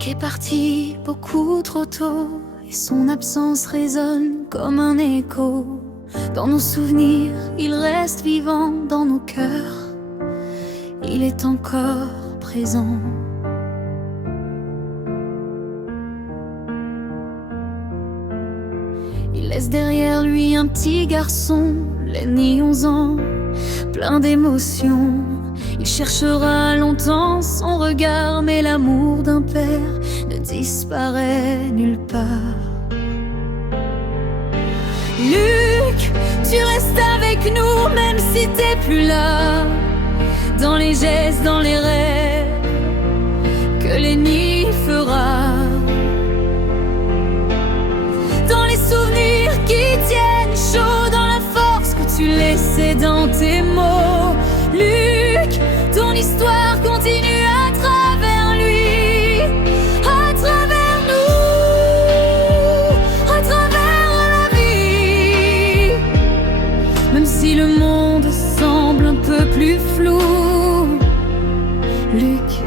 Luc est parti beaucoup trop tôt et son absence résonne comme un écho. Dans nos souvenirs, il reste vivant dans nos cœurs. Il est encore présent. Il laisse derrière lui un petit garçon, Lenny, 11 ans, plein d'émotions. Il cherchera longtemps son regard, mais l'amour d'un père ne disparaît nulle part. Luc, tu restes avec nous même si t'es plus là. Dans les gestes, dans les rêves que Lenny fera. Dans les souvenirs qui tiennent chaud, dans la force que tu laissais dans tes mots. Luc, ton histoire continue à travers lui, à travers nous, à travers la vie. Même si le monde semble un peu plus flou, Luc,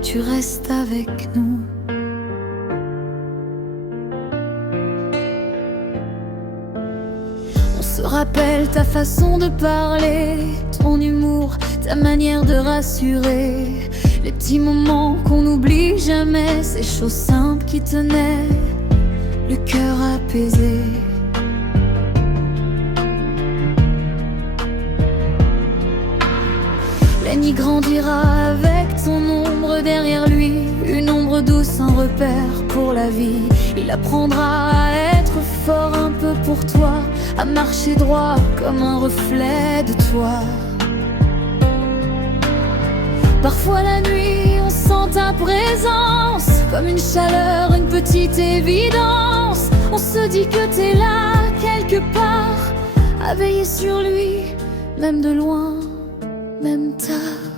tu restes avec nous. On se rappelle ta façon de parler, ton humour, ta manière de rassurer. Les petits moments qu'on n'oublie jamais, ces choses simples qui tenaient le cœur apaisé. Lenny grandira avec ton ombre derrière lui, une ombre douce, un repère pour la vie. Il apprendra à être fort un peu pour toi, à marcher droit comme un reflet de toi. Parfois la nuit, on sent ta présence, comme une chaleur, une petite évidence. On se dit que t'es là, quelque part, à veiller sur lui, même de loin, même tard.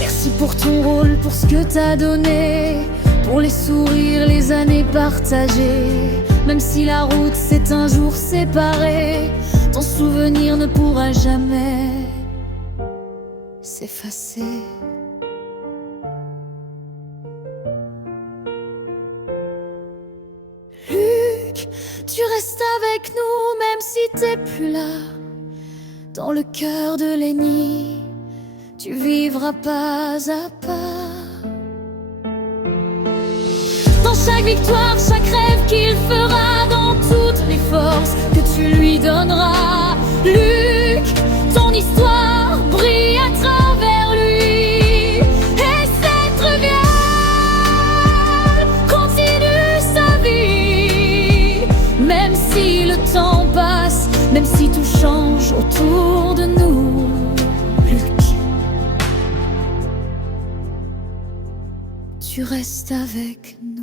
Merci pour ton rôle, pour ce que t'as donné, pour les sourires, les années partagées. Même si la route s'est un jour séparée, ton souvenir ne pourra jamais s'effacer. Luc, tu restes avec nous même si t'es plus là. Dans le cœur de Lenny, tu vivras pas à pas. Dans chaque victoire, chaque rêve qu'il fera, dans toutes les forces que tu lui donneras. Luc, ton histoire brille à travers lui, et cette rivière continue sa vie. Même si le temps passe, même si tout change autour de nous, Luc, tu restes avec nous.